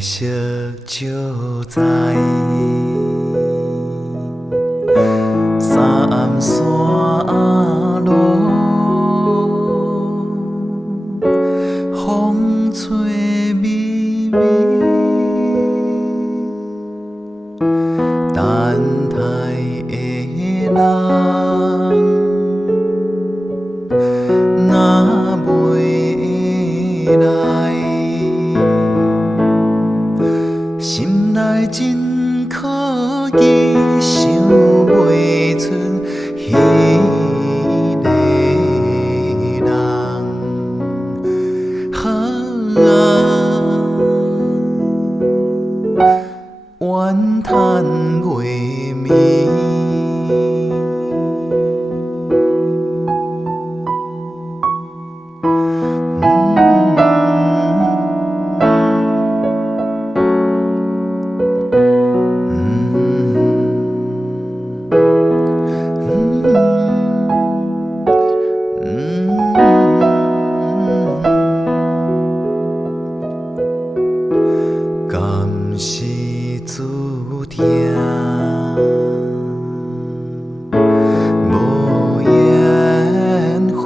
色照在三山路，风吹微微，等待的人，若袂来，心内真可惜，想袂出彼个人。怨叹月暝，敢是注定无缘分，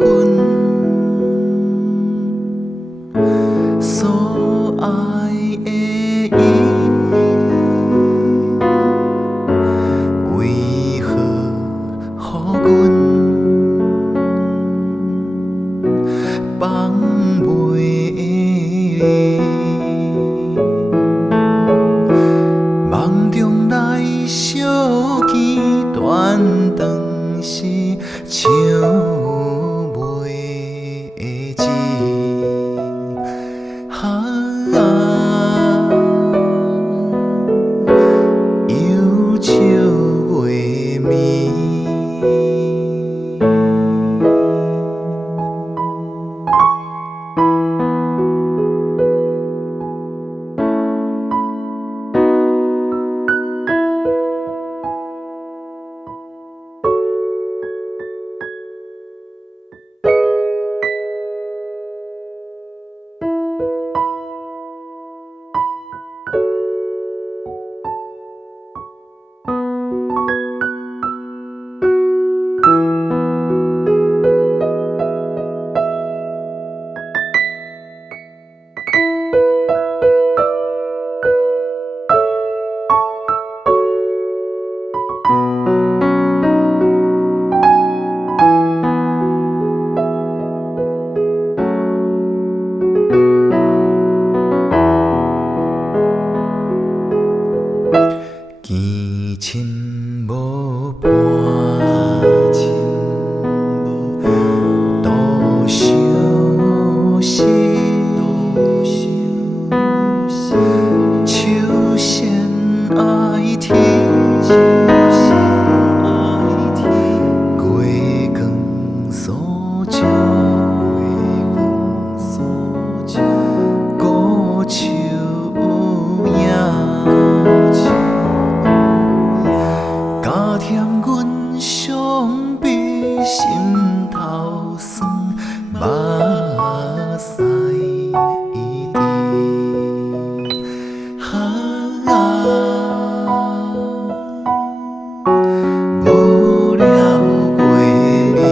所爱的伊，为何予阮放袂离？梦中来相见，断肠是唱袂至。忧愁月暝。见亲无伴，多相思，手线爱天，月光所照，古树影。加添阮伤悲，心头酸，目屎滴。无聊月暝。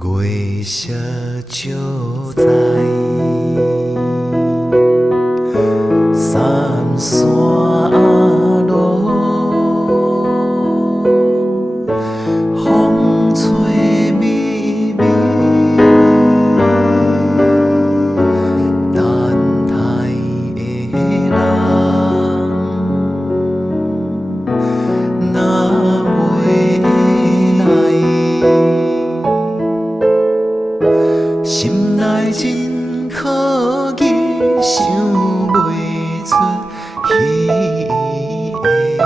月色照在三山路，风吹微微，等待的人，若袂来。心内真可惜，想袂出彼个人。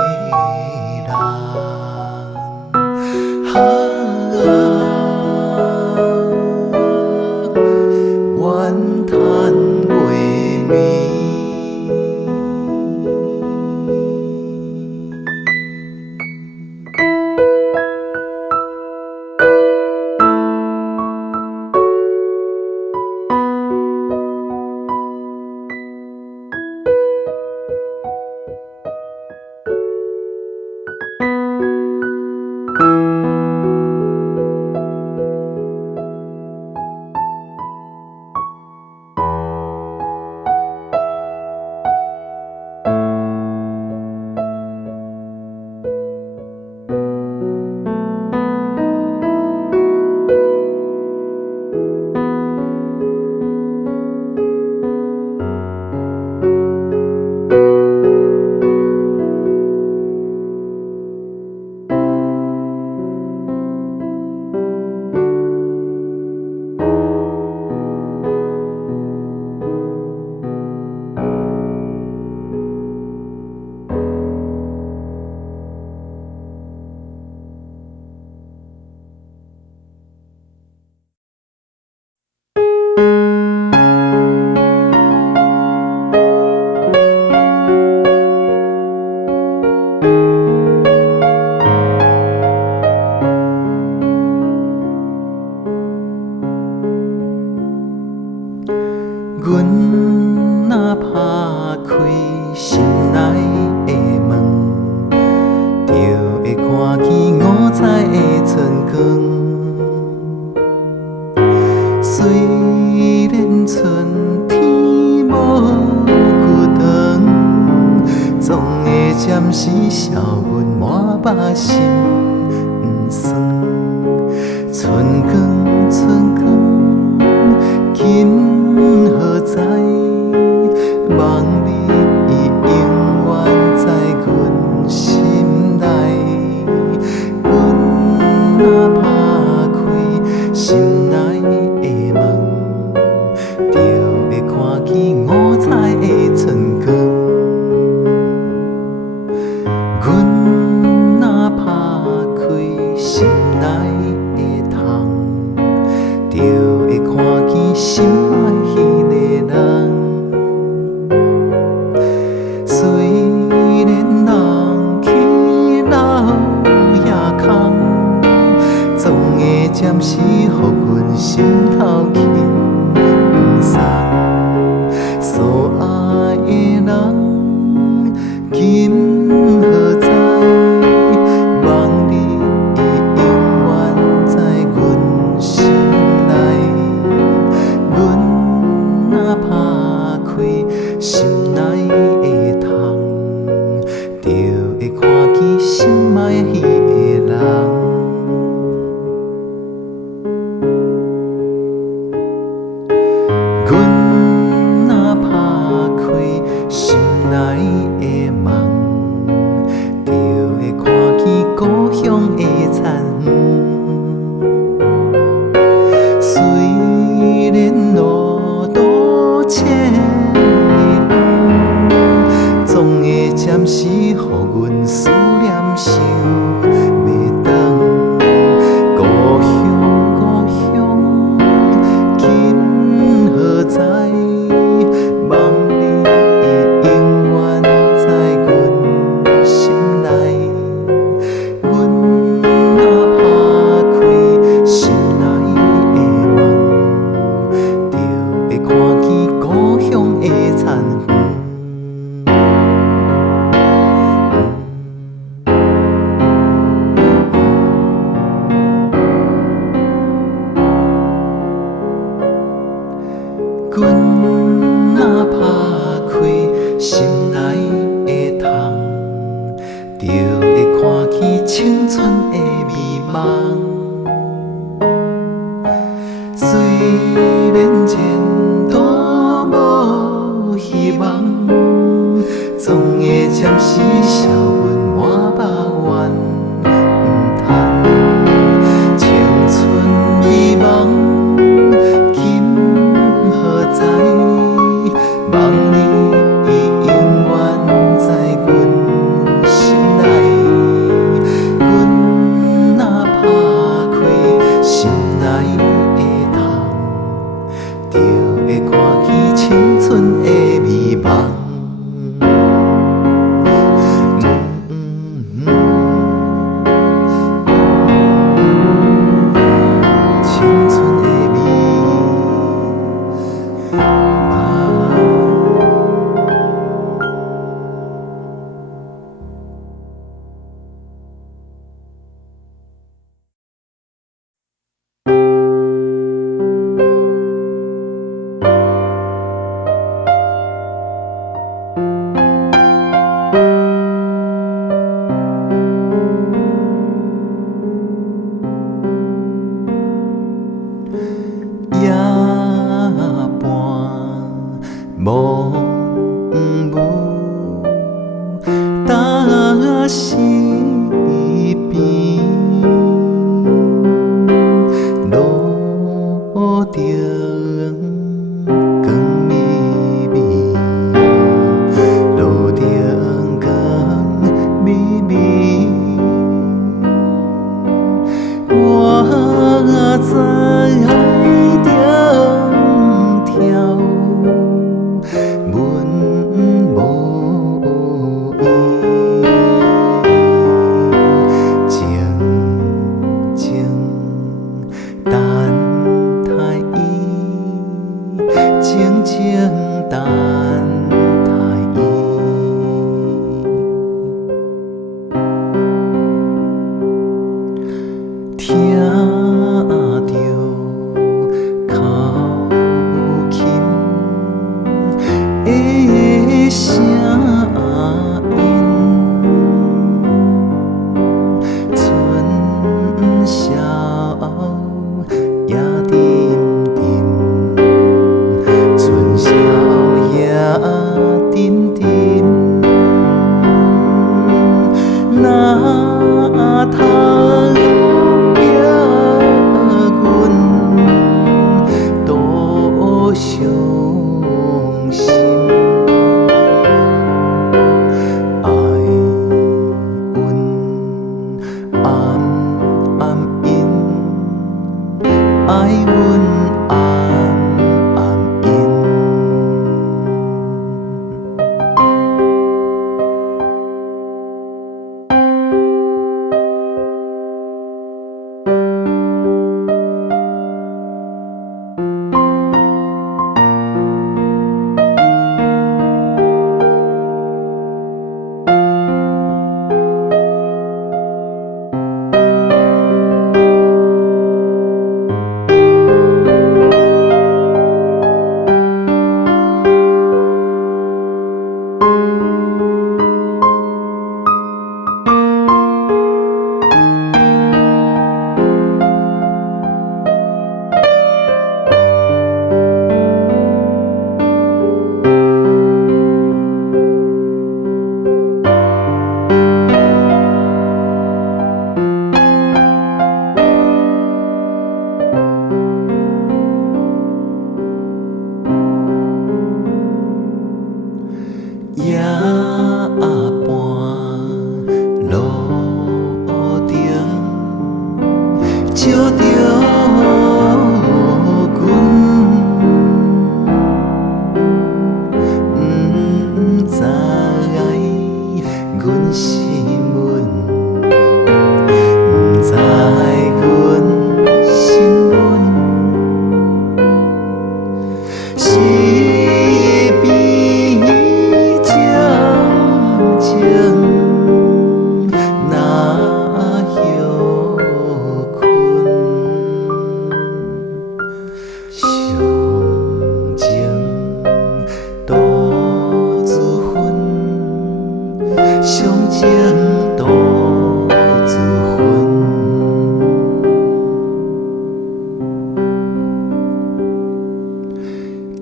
阮若打开心内的门，就会看见五彩的春光。虽然春天无久长，总会暂时笑阮满腹心不酸。春光，春光，今何在？望你永远在阮心内。阮若打开心内的门，就会看见五彩的春光。阮若打开心内的窗，就会看见心爱迄个人。虽然人去楼也空，总会暂时予阮心头轻松。所爱的人，今何在？望你永远在阮心内。阮若打开心内的窗，就会看见心爱迄个人。阮若打开心内的门，就会看见故乡的田园。虽然路途千里远，总会暂时予阮思念想袂长。故乡，故乡，今何在？望你永远在阮心内。阮若打开心内的门，就会看见故乡的田园。阮若打开心内的窗，就会看见青春的美梦。虽然前途无希望，总会暂时笑阮满腹怨不叹。青春美梦，今何在？望你永远在阮心内。阮若打开心内的窗，就会看见青春的美梦。青春的美梦。夜半梦雾，搭西边，路灯光密密，路灯光密密。我在海中跳，阮无依，静静等待伊。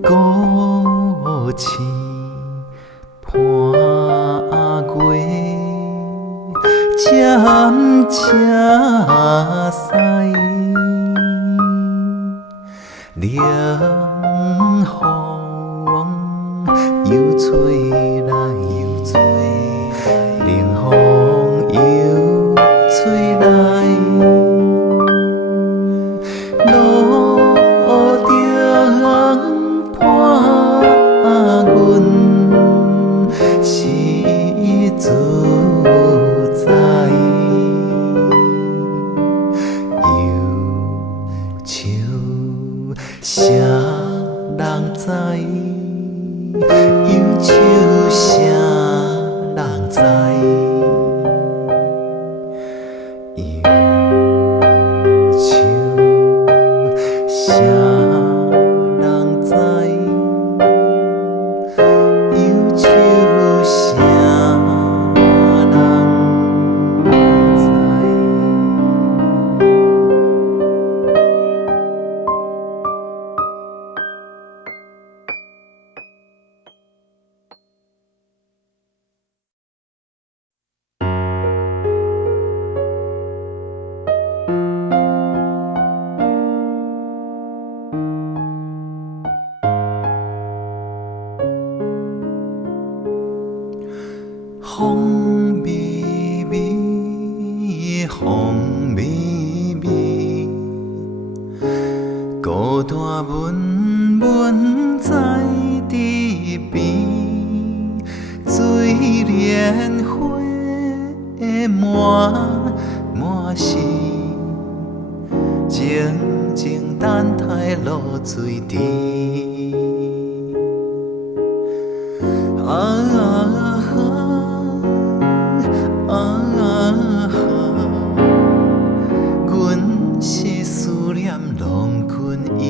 古市伴月，渐渐驶，凉风又吹来又吹，凉风又吹来。啥人知？忧愁啥人知？忧愁啥人知？忧愁啥人知？风微微，风微微，孤单闷闷在地边，水莲花满满是，静静等待露水池。阮是思念郎君伊，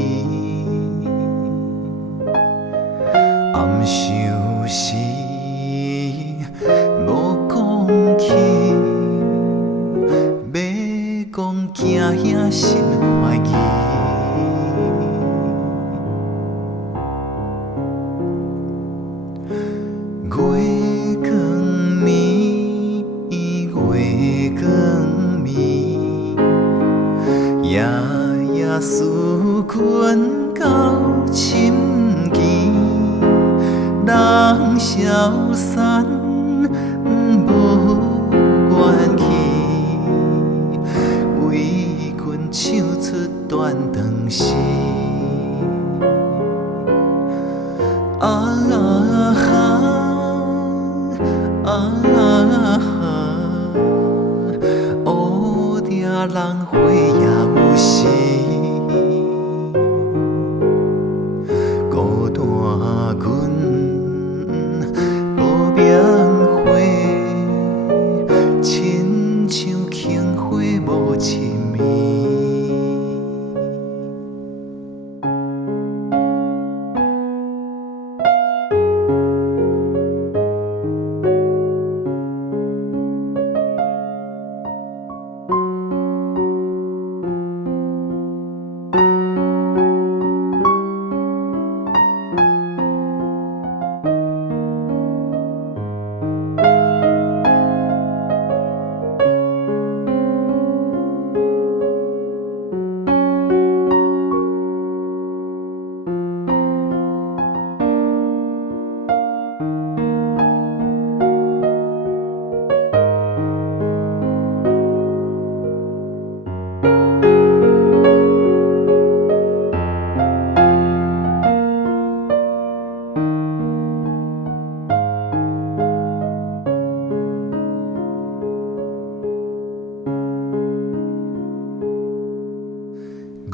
暗想时无讲起，要讲惊遐心怀疑。月光暝，月光暝，夜夜思君到深更，人消散无愿去，为君唱出断肠诗。乌定人花也有时，孤单阮无名花，亲像轻花无亲密。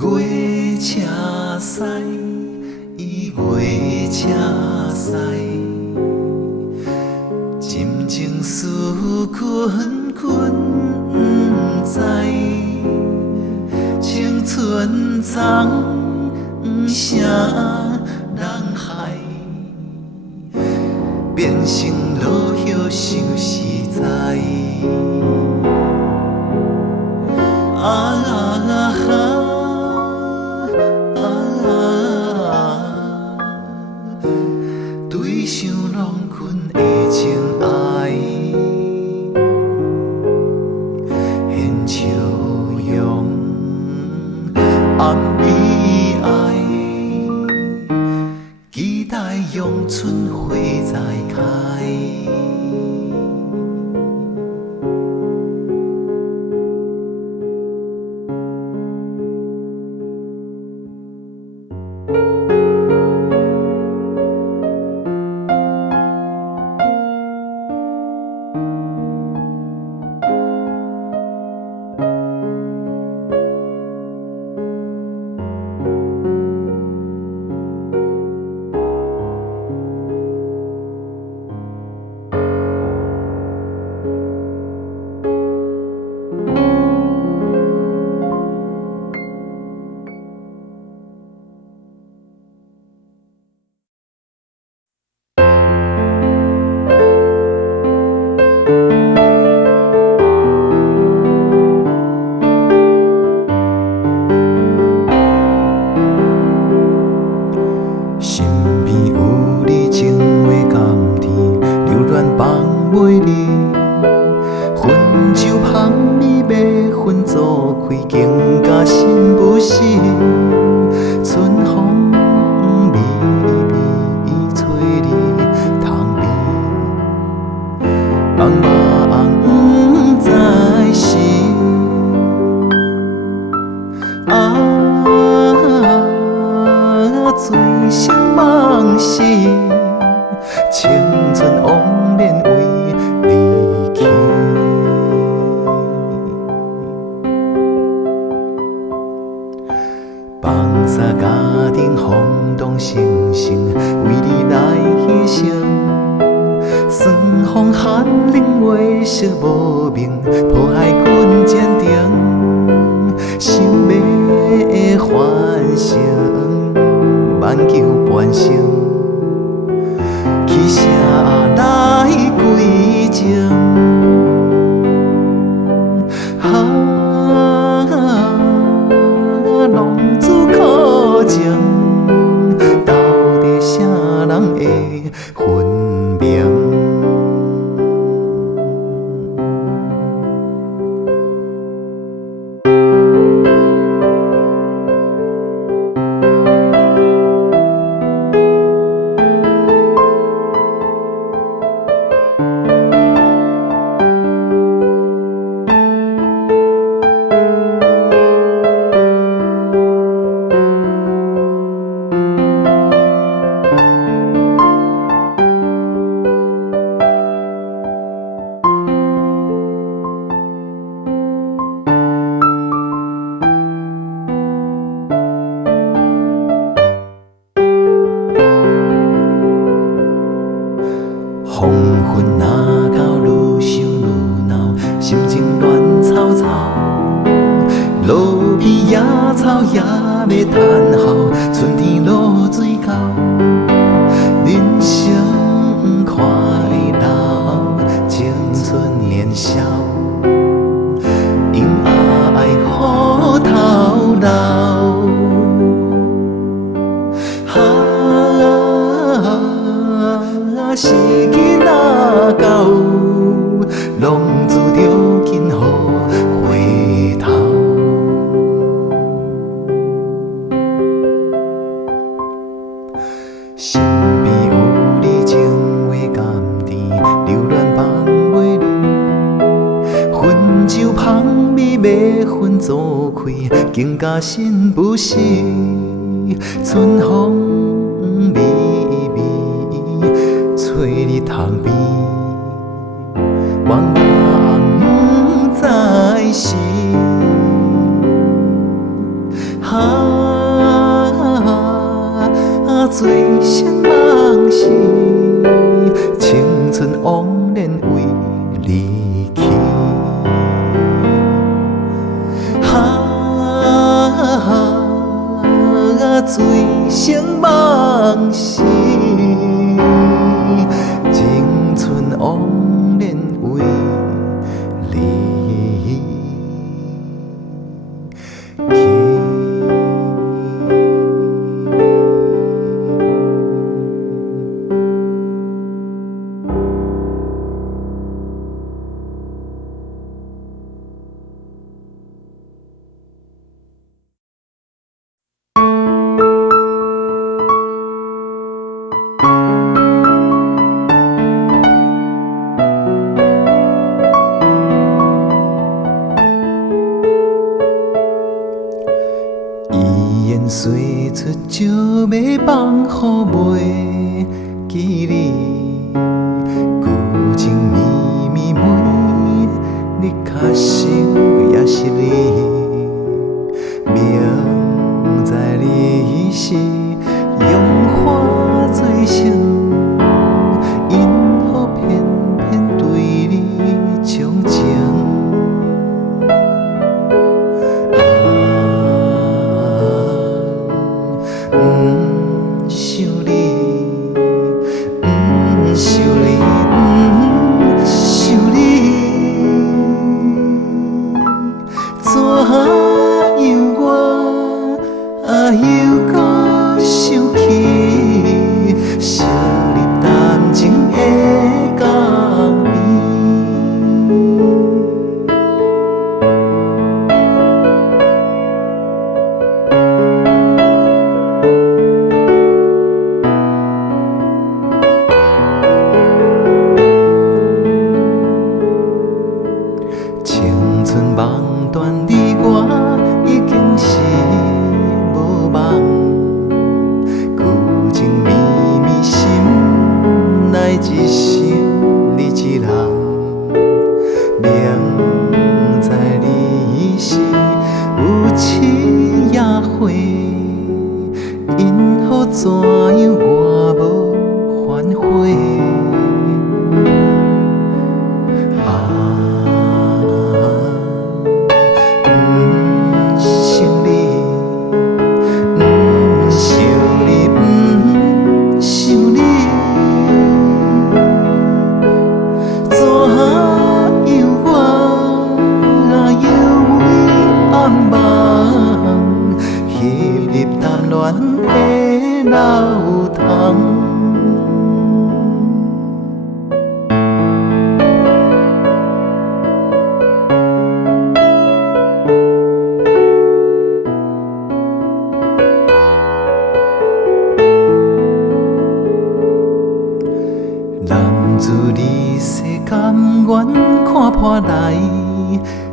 月车驶，月车驶，静静思君，君不知，青春总啥人害，变成落叶想实在。想拢困的情爱，牵笑容红悲哀，期待阳春花再开。身边有你，情话甘甜，柔软放袂离。分酒香味要分做开，更加心不死。春风微微吹你窗边，茫茫在是醉生梦死，青春枉然为离去。放下家庭，轰动星星，为你来牺牲。霜风寒冷，话色无明，破海困坚定，想要唤醒。万求半生，去谁来归情？浪子苦情，到底啥人会分明？黄昏若到，愈想愈恼，心情乱草草。路边野草也要叹号，春天露水到，人生快乐，青春年少，因爱好头老。时间若到，浪子着紧好回头。身边有你，情话甘甜，柔软放袂离。分酒香味要分做开，更加心不死。春风微微吹你窗边，茫茫在是醉生梦死，青春枉然为离去。醉生梦死，青春枉然为离去。石要放予袂记你，旧情绵绵每日较想也是你，明知你是用花做成，因何偏偏对你钟情？想你，想你，想你，怎样我又搁想起，想你谈情的港边。青春梦断，你我已经是无梦。旧情绵绵，心内只想你一人。明知你是有痴也火，因何怎样我无反悔？淡恋的老汤。男子离世甘愿看破来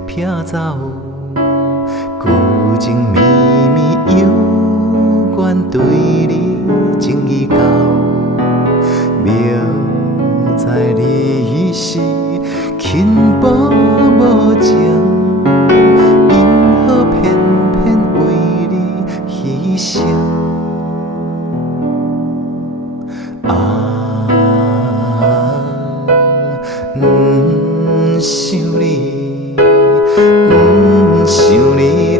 撇走，旧情绵绵犹愿对你情已厚。明知你是轻薄无情，因何偏偏为你牺牲？想你，想你，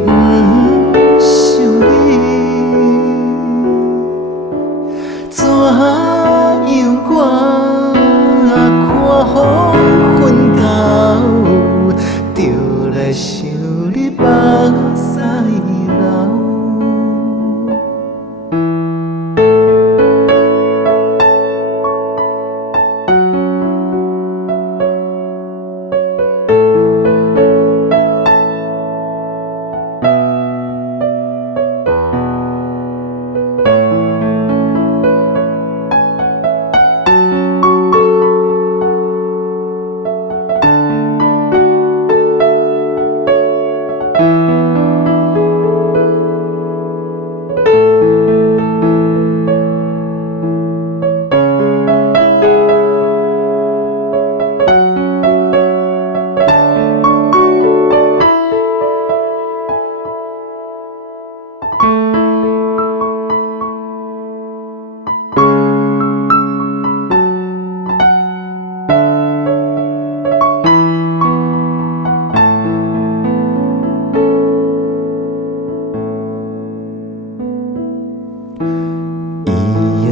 想你，怎样我看黄昏到，就来想你目屎流。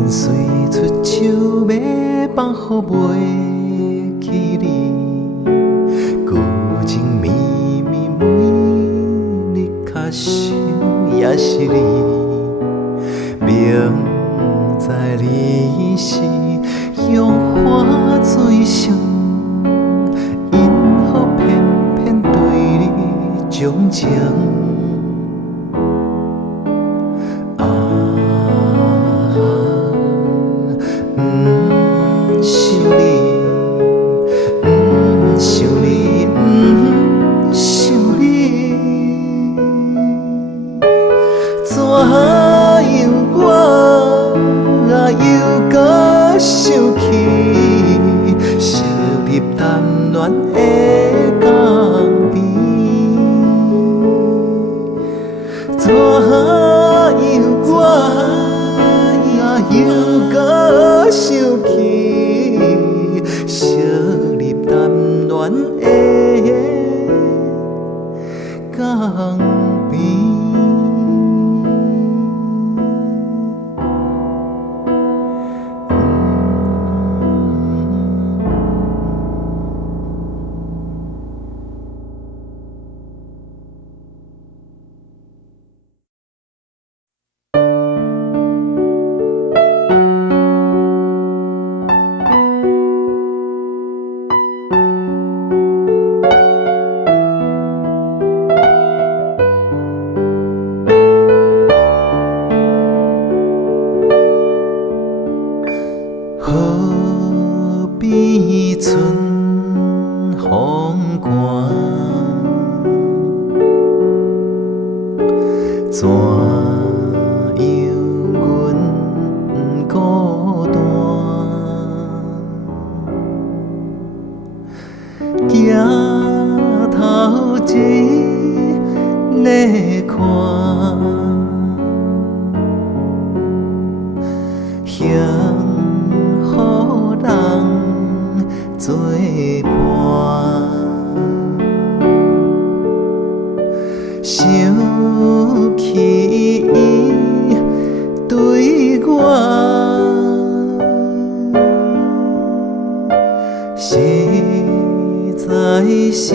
随出手要放予袂记你，旧情绵绵每日较想也是你。明知你是用花做成，因何偏偏对你钟情？想你，想你，想你，怎样我春风寒，怎样阮孤单？行头前咧看，嫌予人作伴。想起伊对我，实在是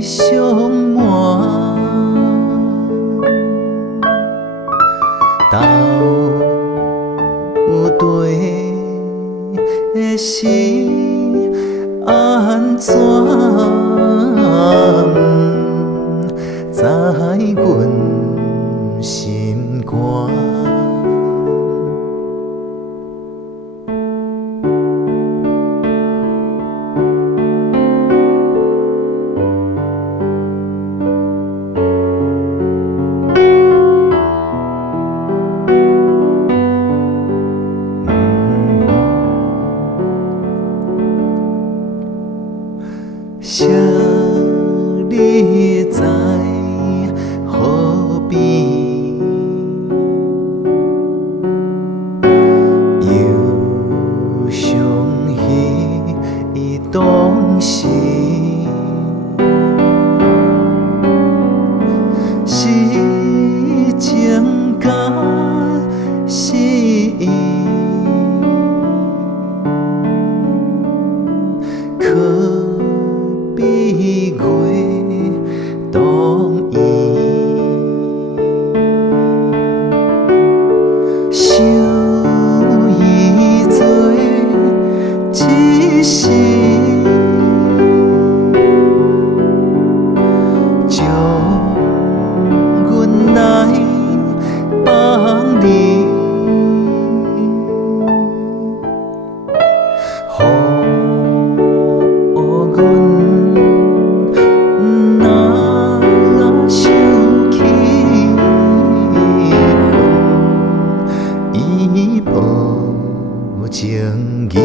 伤满。到底是安怎？知阮心肝。惜你在河边，又想起当时，是情甲是意。比月当伊，想伊做一时，将阮来放你。无情义。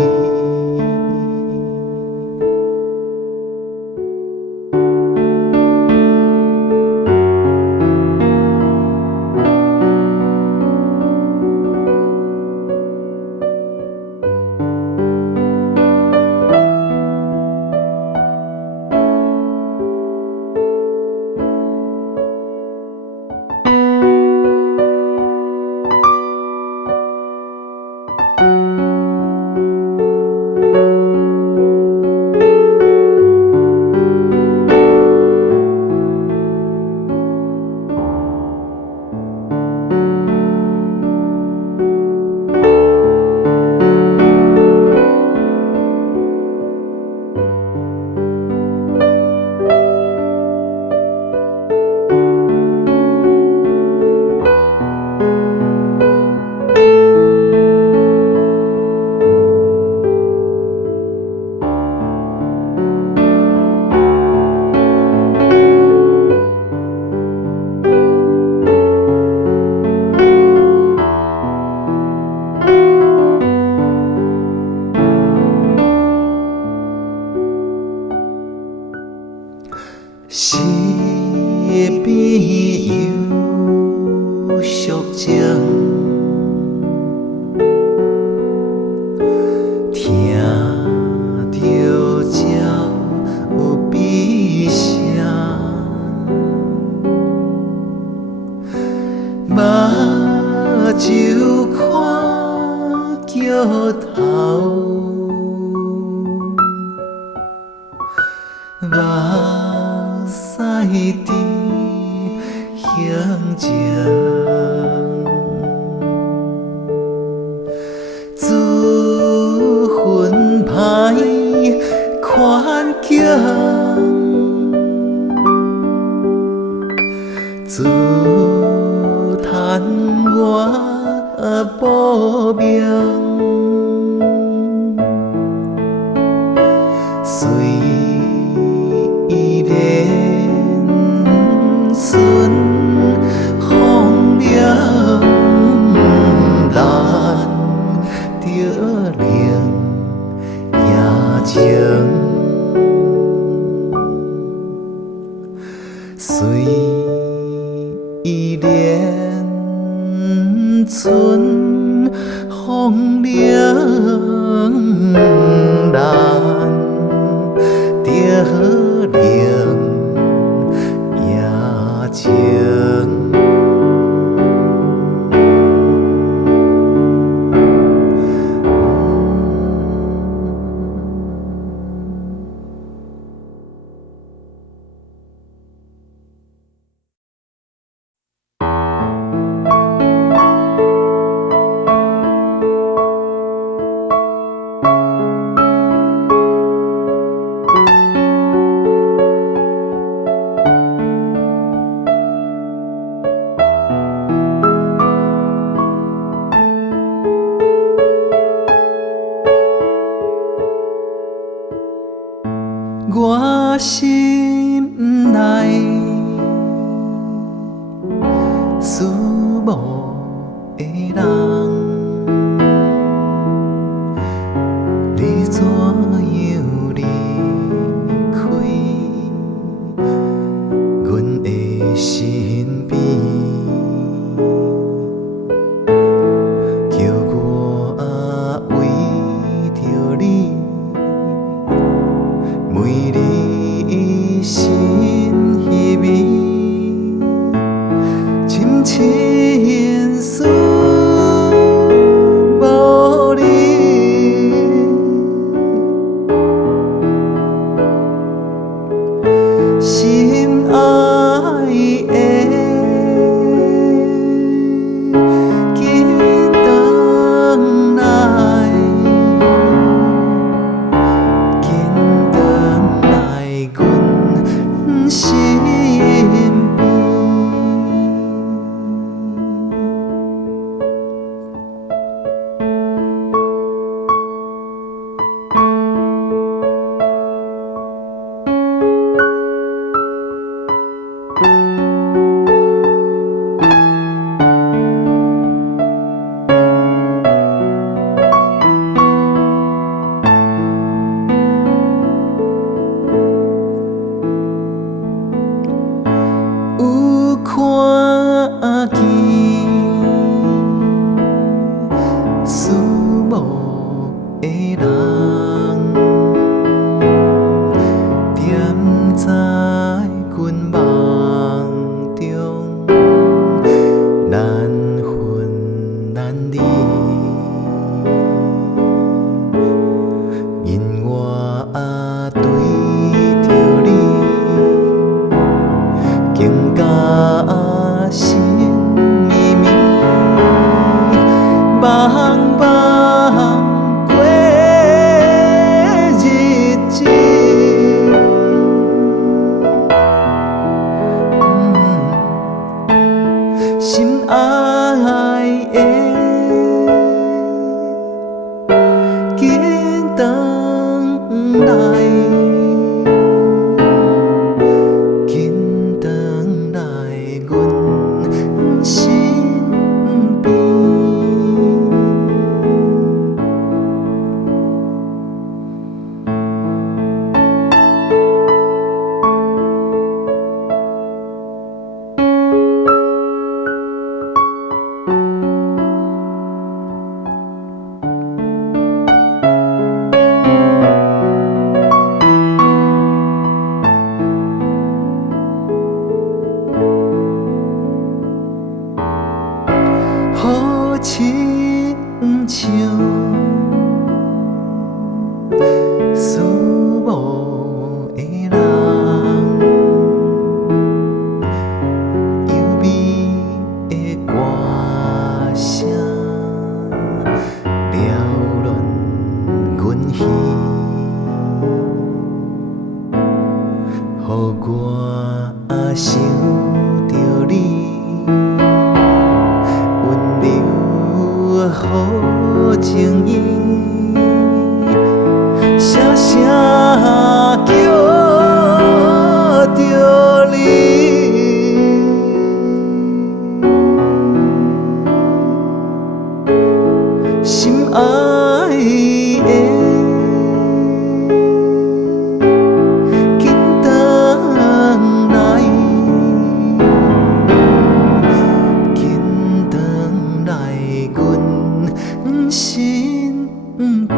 是边有宿情，听着才有悲声，目睭看桥头，目屎滴乡情，自分歹款境，自叹我无命。船风凉，咱着冷夜情。虽然春风凉，咱着冷夜情。我心内思慕的人，你怎样离开阮的身边？叫我为着你。每日心稀微，深深思无你。心爱的，紧转来。身边，看见思慕的人，踮在阮梦中，难分难离。因我对着你，更加心绵绵，茫茫过日子。心爱的，紧转来。好亲像思慕的人，优美的歌声撩乱阮耳，予我想着你。好情意，声声叫着你。心爱的，紧转来，紧转来，阮身边。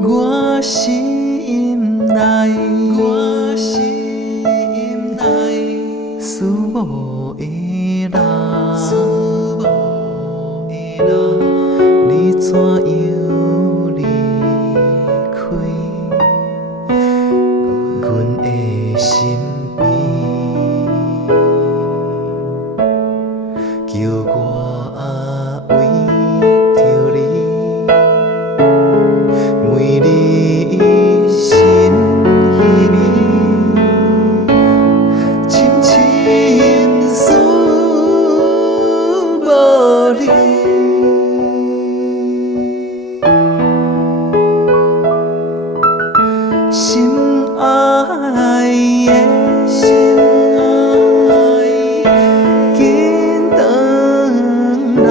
我心内，思无的人，你怎样离开阮的身边？叫我为着你。每日心稀微，深深思无你。心爱的，紧转来。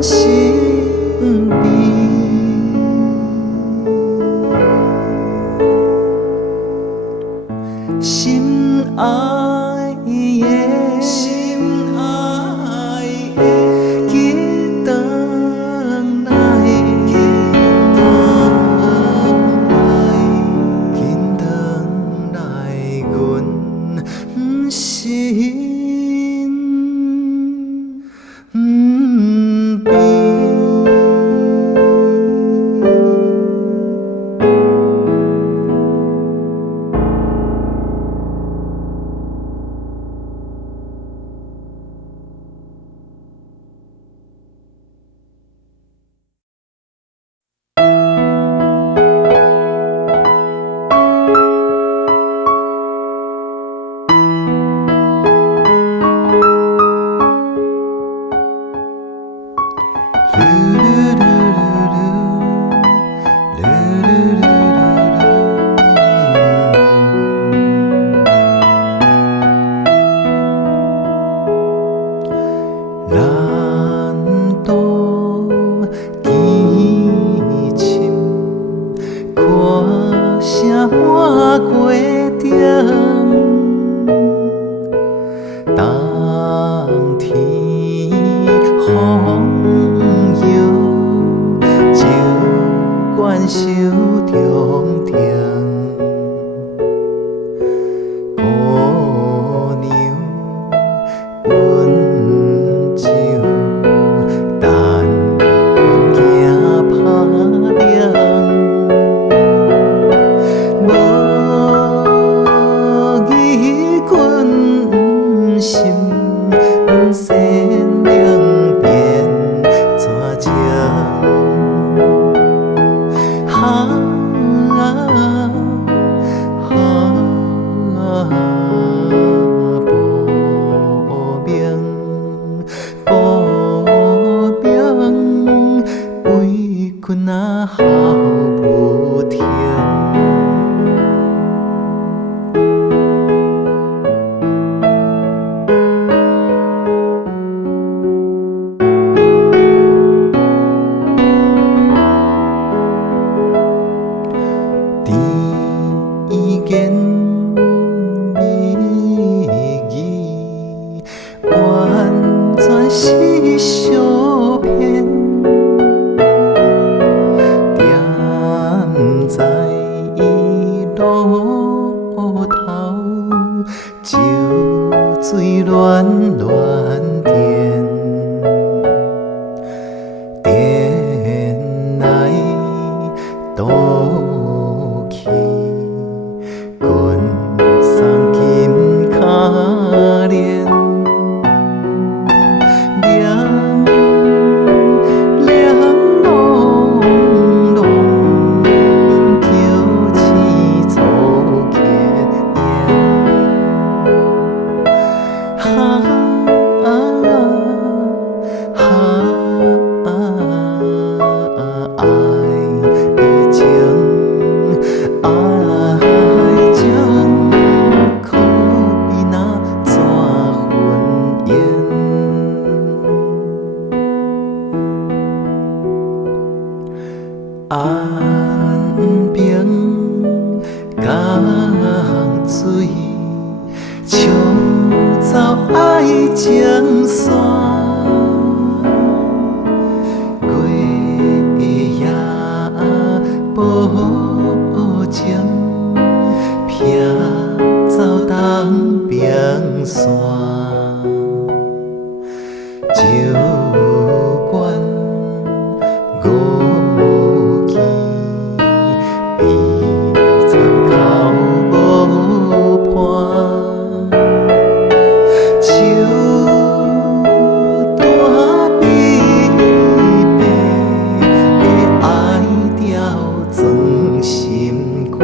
身边，心爱的，紧转来，紧转来，阮心。酒水暖暖甜，甜来倒去，阮送金卡链，凉凉浓浓，叫起草кет烟。哈爱情，爱情，可比那纸婚烟。岸边江水，冲走爱情线，过夜无情，撇走东平线，酒馆五更，悲惨口无伴。手大悲悲，爱条装心肝。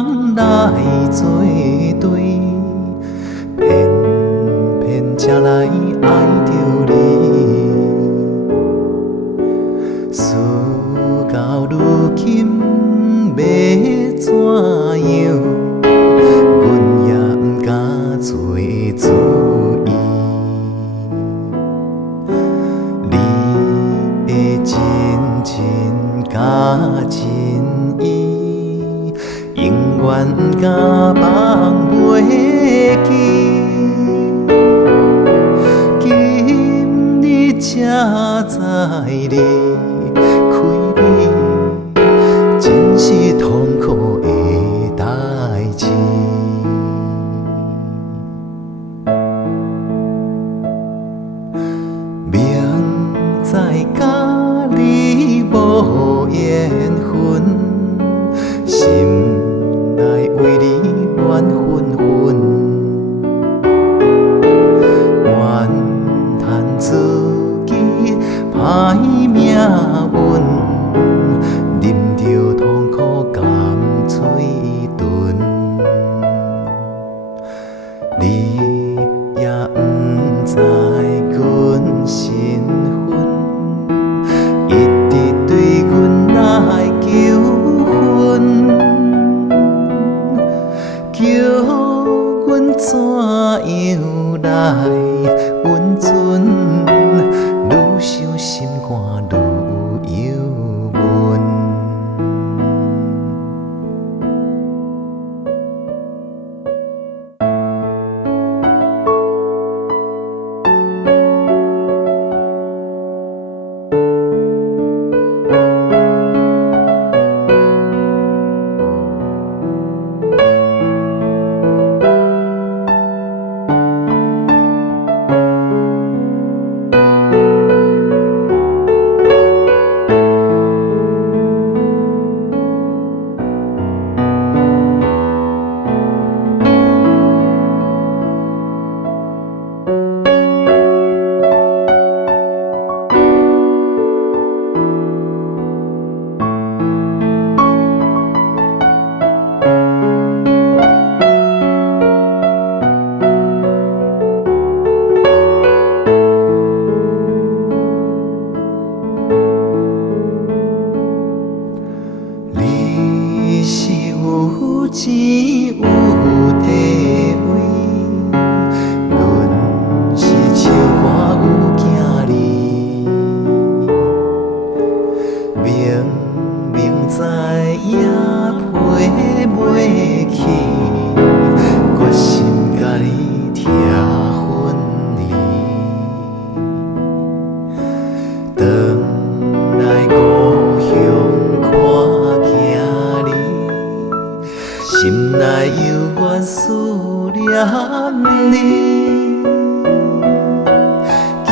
人来作对，偏偏才来爱着你。事到如今要怎样，阮也不敢做主意。你的真情甲真意，永远不敢放袂记。今日才知你开你，真是痛苦的代志。明知甲你无缘分，心内为你乱纷纷，怨叹自己歹命运，啉着痛苦甘嘴唇。你也不知阮身份，一直对阮来求婚，叫阮怎样来温存，愈想心肝愈忧闷。你是有钱有地位，阮是唱歌有囝儿，明明知影批袂起，决心甲你拆分离。回来故乡看囝儿，心内犹原思念你，叫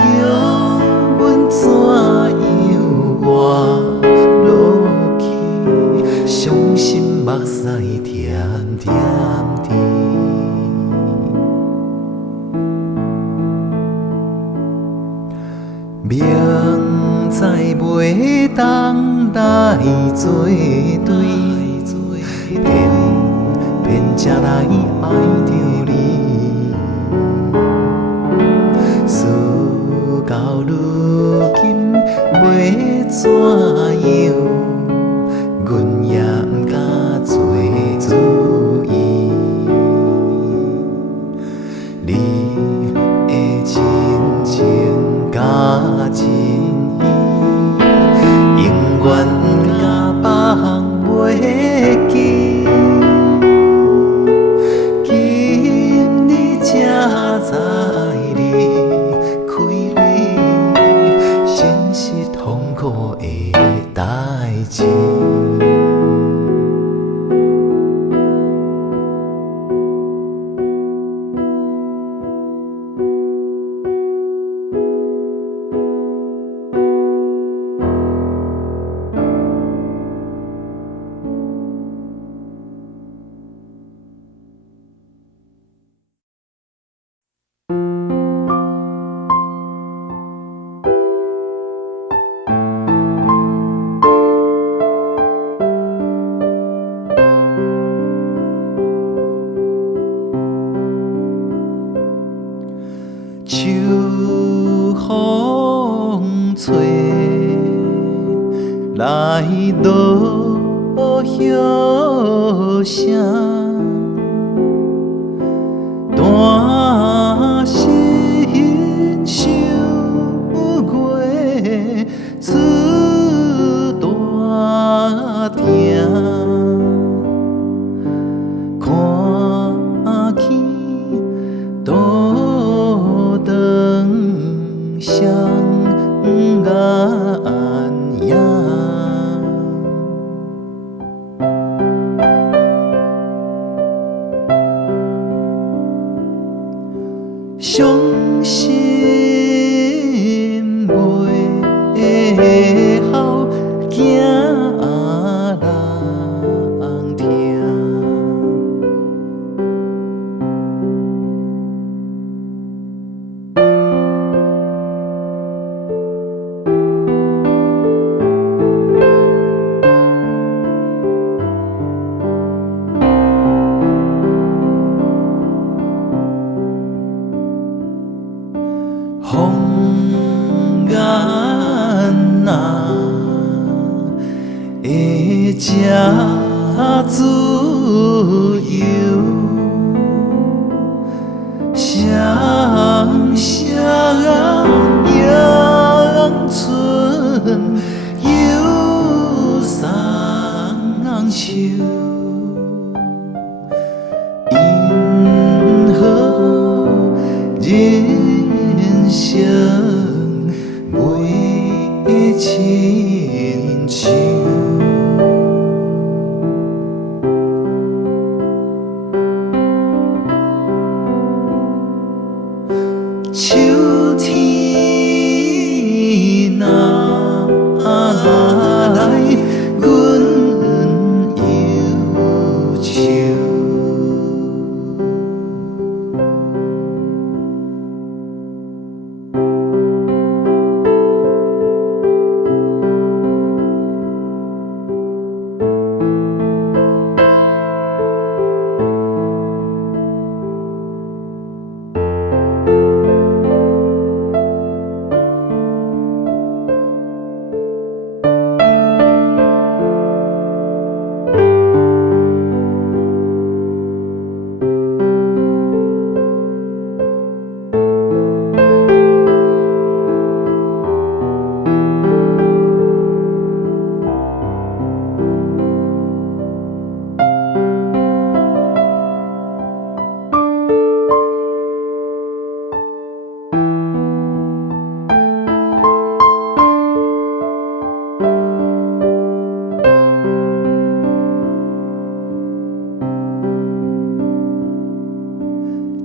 阮怎样活落去，伤心目屎点点滴。明知袂当来作对，偏偏才来爱着你。事到如今要怎样，阮也不敢做主意。你的真情甲真意，永远不敢放袂记。今日才知你开你，真是痛苦的代志。秋风吹来落叶声，单身想过出大厅，看见倒灯双眼影。伤心袂晓惊人听，风眼啊会吃自由，双双阳春又送秋。因何人生袂亲像？秋天若来，阮忧愁。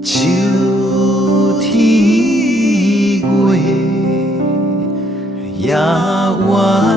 秋天月夜晚。